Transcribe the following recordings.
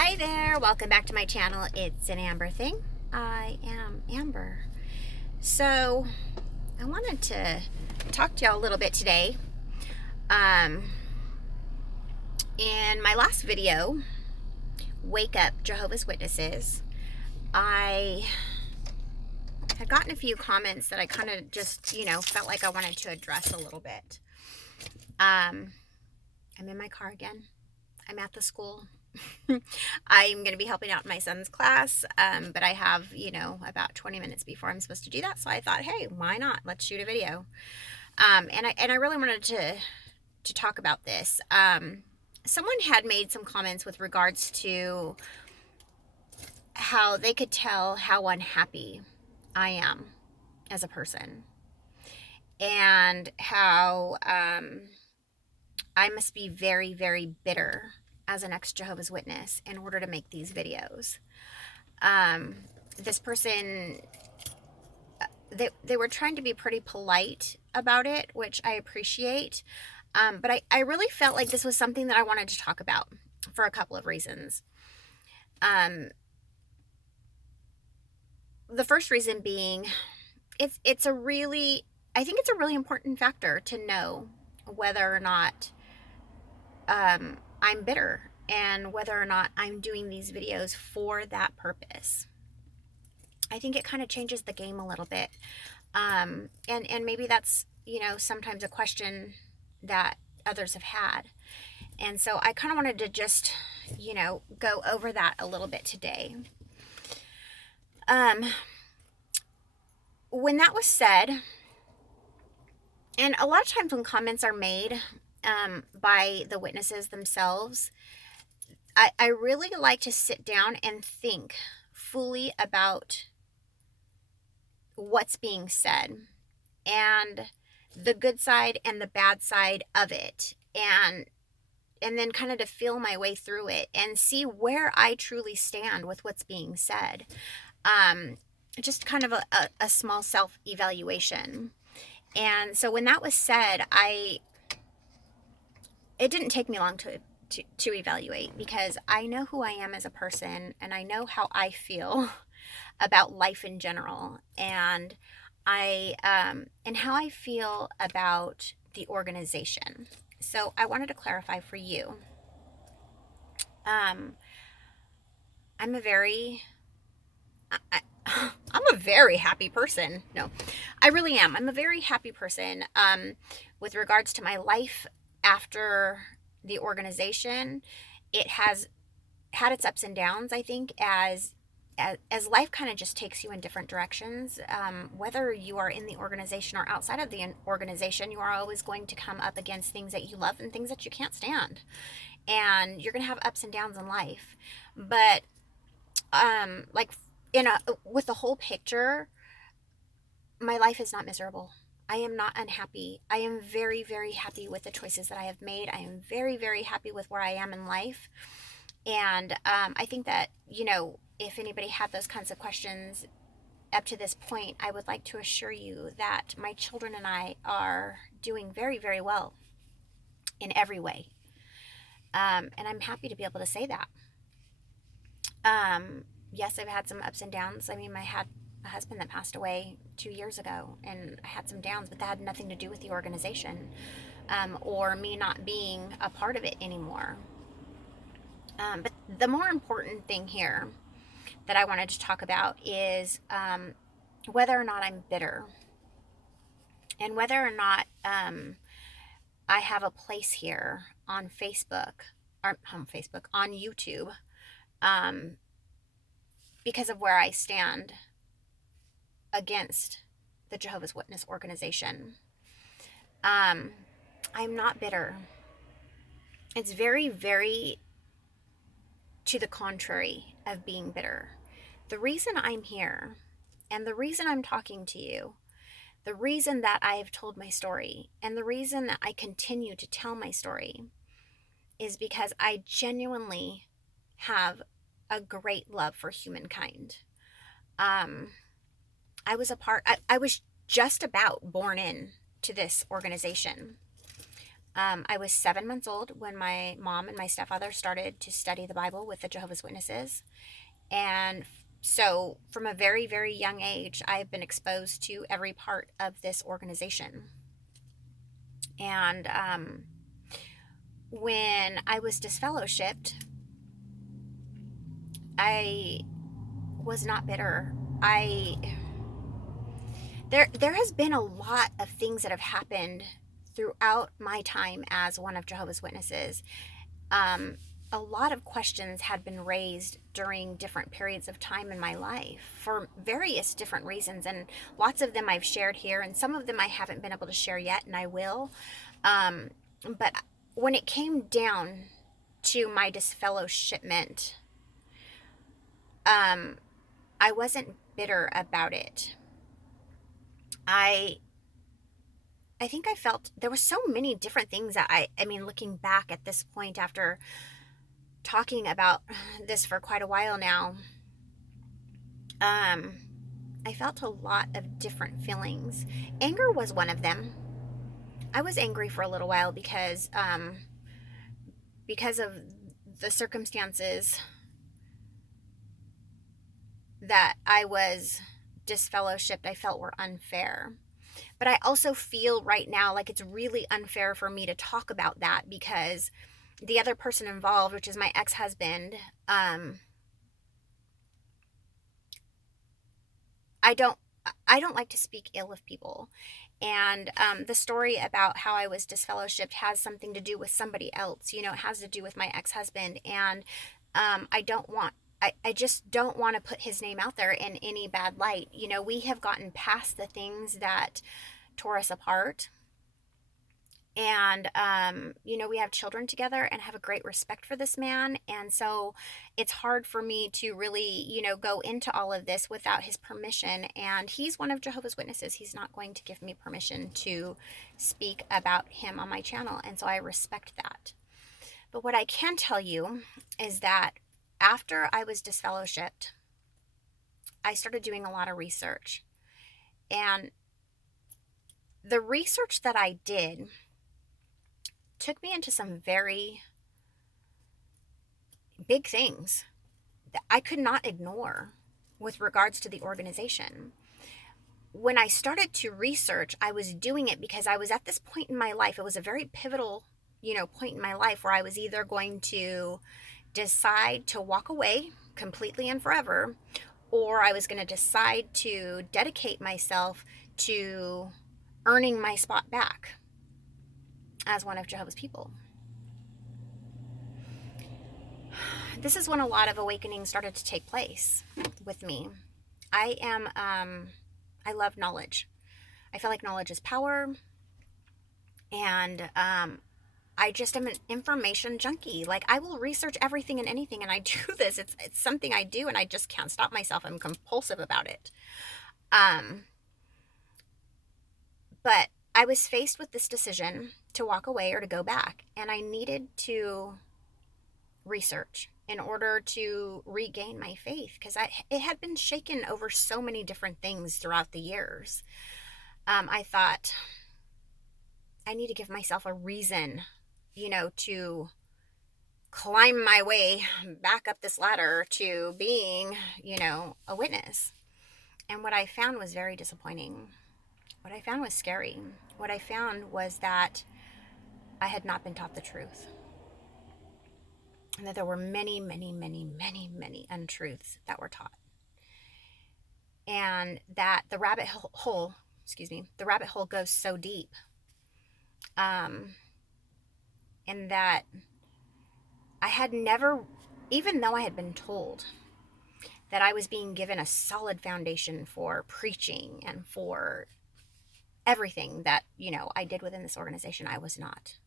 Hi there, welcome back to my channel. It's an Amber thing. I am Amber. So I wanted to talk to y'all a little bit today. Um, in my last video, Wake Up Jehovah's Witnesses, I had gotten a few comments that I kind of just, felt like I wanted to address a little bit. I'm in my car again. I'm at the school. I'm going to be helping out in my son's class, but I have, about 20 minutes before I'm supposed to do that. So I thought, hey, why not? Let's shoot a video. And I really wanted to talk about this. Someone had made some comments with regards to how they could tell how unhappy I am as a person, and how I must be very, very bitter as an ex-Jehovah's Witness in order to make these videos. This person, they were trying to be pretty polite about it, which I appreciate. But I really felt like this was something that I wanted to talk about for a couple of reasons. The first reason being, I think it's a really important factor to know whether or not I'm bitter, and whether or not I'm doing these videos for that purpose. I think it kind of changes the game a little bit. And maybe that's, sometimes a question that others have had. And so I kind of wanted to just, go over that a little bit today. When that was said, and a lot of times when comments are made by the witnesses themselves, I really like to sit down and think fully about what's being said and the good side and the bad side of it, and then kind of to feel my way through it and see where I truly stand with what's being said. Just kind of a small self-evaluation. And so when that was said, it didn't take me long to evaluate, because I know who I am as a person, and I know how I feel about life in general, and how I feel about the organization. So I wanted to clarify for you. I'm a very I'm a very happy person. No, I really am. I'm a very happy person with regards to my life after the organization. It has had its ups and downs, I think, as life kind of just takes you in different directions. Whether you are in the organization or outside of the organization, you are always going to come up against things that you love and things that you can't stand. And you're going to have ups and downs in life. But like with the whole picture, my life is not miserable. I am not unhappy. I am very, very happy with the choices that I have made. I am very, very happy with where I am in life. And I think that, if anybody had those kinds of questions up to this point, I would like to assure you that my children and I are doing very, very well in every way. And I'm happy to be able to say that. Yes, I've had some ups and downs. I mean, I had a husband that passed away 2 years ago, and I had some downs, but that had nothing to do with the organization or me not being a part of it anymore. But the more important thing here that I wanted to talk about is whether or not I'm bitter, and whether or not I have a place here on Facebook, on YouTube, because of where I stand against the Jehovah's Witness organization. I'm not bitter. It's very, very to the contrary of being bitter. The reason I'm here, and the reason I'm talking to you, the reason that I've told my story, and the reason that I continue to tell my story, is because I genuinely have a great love for humankind. I was just about born in to this organization. I was 7 months old when my mom and my stepfather started to study the Bible with the Jehovah's Witnesses. And so from a very, very young age, I've been exposed to every part of this organization. And when I was disfellowshipped, I was not bitter. There has been a lot of things that have happened throughout my time as one of Jehovah's Witnesses. A lot of questions had been raised during different periods of time in my life for various different reasons, and lots of them I've shared here, and some of them I haven't been able to share yet, and I will. But when it came down to my disfellowshipment, I wasn't bitter about it. I think I felt there were so many different things that I mean, looking back at this point after talking about this for quite a while now, I felt a lot of different feelings. Anger was one of them. I was angry for a little while because of the circumstances that I was disfellowshipped, I felt were unfair. But I also feel right now like it's really unfair for me to talk about that because the other person involved, which is my ex-husband, I don't like to speak ill of people. And the story about how I was disfellowshipped has something to do with somebody else. You know, it has to do with my ex-husband. And I just don't want to put his name out there in any bad light. You know, we have gotten past the things that tore us apart. And, you know, we have children together and have a great respect for this man. And so it's hard for me to really, you know, go into all of this without his permission. And he's one of Jehovah's Witnesses. He's not going to give me permission to speak about him on my channel. And so I respect that. But what I can tell you is that after I was disfellowshipped, I started doing a lot of research. And the research that I did took me into some very big things that I could not ignore with regards to the organization. When I started to research, I was doing it because I was at this point in my life. It was a very pivotal, you know, point in my life where I was either going to decide to walk away completely and forever, or I was going to decide to dedicate myself to earning my spot back as one of Jehovah's people. This is when a lot of awakening started to take place with me. I love knowledge. I feel like knowledge is power, and I just am an information junkie. Like, I will research everything and anything, and I do this. It's something I do, and I just can't stop myself. I'm compulsive about it. But I was faced with this decision to walk away or to go back, and I needed to research in order to regain my faith, because it had been shaken over so many different things throughout the years. I thought, I need to give myself a reason, you know, to climb my way back up this ladder to being, you know, a witness. And what I found was very disappointing. What I found was scary. What I found was that I had not been taught the truth. And that there were many, many, many, many, many untruths that were taught. And that the rabbit hole goes so deep. And that I had never, even though I had been told that I was being given a solid foundation for preaching and for everything that, you know, I did within this organization, I was not.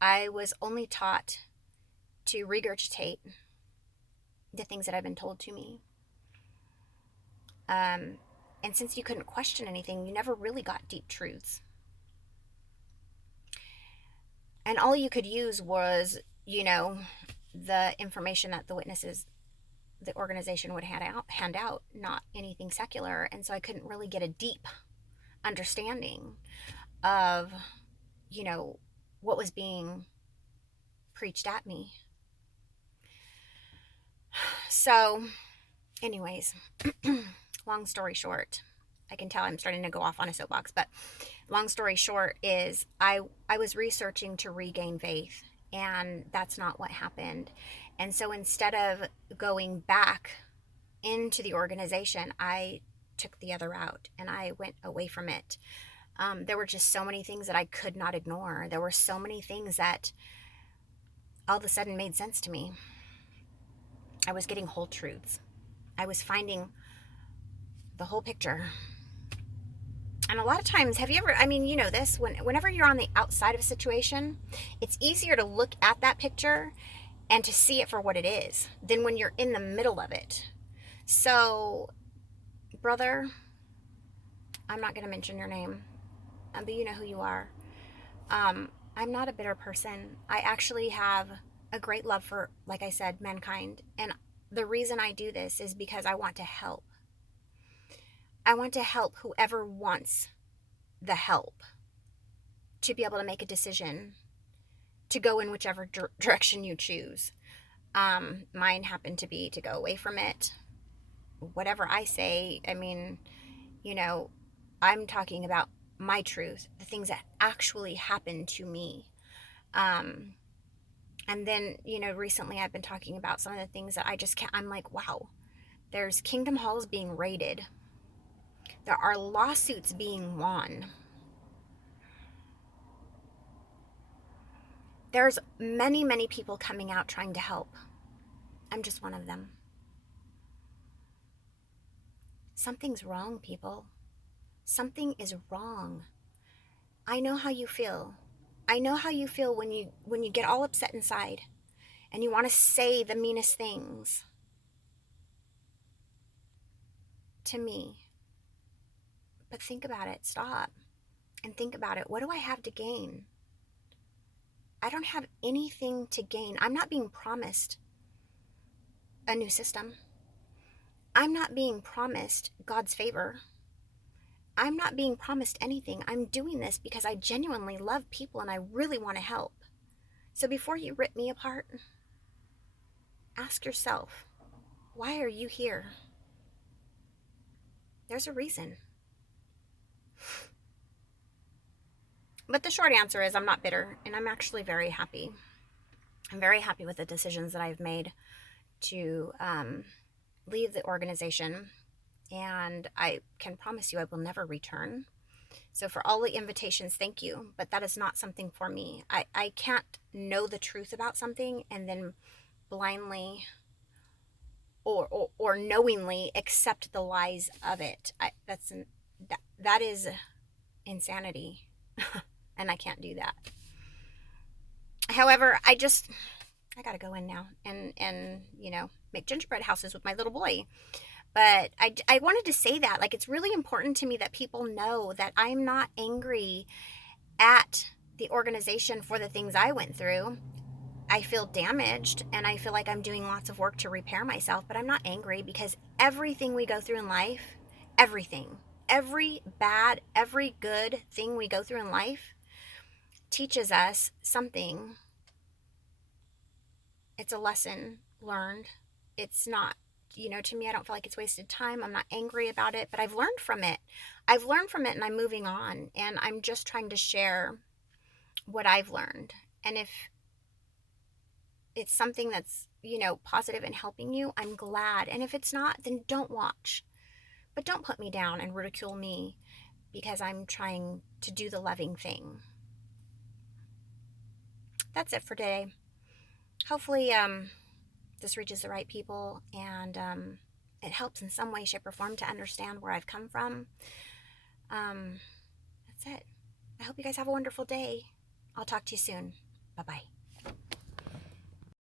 I was only taught to regurgitate the things that had been told to me. And since you couldn't question anything, you never really got deep truths. And all you could use was, you know, the information that the witnesses, the organization would hand out, not anything secular. And so I couldn't really get a deep understanding of, you know, what was being preached at me. So, anyways, long story short, I can tell I'm starting to go off on a soapbox, but long story short is I was researching to regain faith, and that's not what happened. And so instead of going back into the organization, I took the other route and I went away from it. There were just so many things that I could not ignore. There were so many things that all of a sudden made sense to me. I was getting whole truths. I was finding the whole picture. And a lot of times, have you ever, I mean, you know this, whenever you're on the outside of a situation, it's easier to look at that picture and to see it for what it is than when you're in the middle of it. So, brother, I'm not going to mention your name, but you know who you are. I'm not a bitter person. I actually have a great love for, like I said, mankind. And the reason I do this is because I want to help. I want to help whoever wants the help to be able to make a decision to go in whichever direction you choose. Mine happened to be to go away from it. Whatever I say, I mean, you know, I'm talking about my truth, the things that actually happened to me. And then, you know, recently I've been talking about some of the things that I just can't, I'm like, wow, there's kingdom halls being raided. There are lawsuits being won. There's many, many people coming out trying to help. I'm just one of them. Something's wrong, people. Something is wrong. I know how you feel. I know how you feel when you get all upset inside and you want to say the meanest things to me. But think about it. Stop and think about it. What do I have to gain? I don't have anything to gain. I'm not being promised a new system. I'm not being promised God's favor. I'm not being promised anything. I'm doing this because I genuinely love people and I really want to help. So before you rip me apart, ask yourself, why are you here? There's a reason. But the short answer is I'm not bitter, and I'm actually very happy. I'm very happy with the decisions that I've made to leave the organization, and I can promise you I will never return. So for all the invitations, thank you, but that is not something for me. I can't know the truth about something and then blindly or knowingly accept the lies of it. That is insanity, and I can't do that. However, I gotta go in now and you know, make gingerbread houses with my little boy. But I wanted to say that, like, it's really important to me that people know that I'm not angry at the organization for the things I went through. I feel damaged and I feel like I'm doing lots of work to repair myself, but I'm not angry because everything we go through in life, everything, every bad, every good thing we go through in life teaches us something. It's a lesson learned. It's not, you know, to me, I don't feel like it's wasted time. I'm not angry about it, but I've learned from it. I've learned from it and I'm moving on, and I'm just trying to share what I've learned. And if it's something that's, you know, positive and helping you, I'm glad. And if it's not, then don't watch. But don't put me down and ridicule me because I'm trying to do the loving thing. That's it for today. Hopefully, this reaches the right people and it helps in some way, shape, or form to understand where I've come from. That's it. I hope you guys have a wonderful day. I'll talk to you soon. Bye-bye.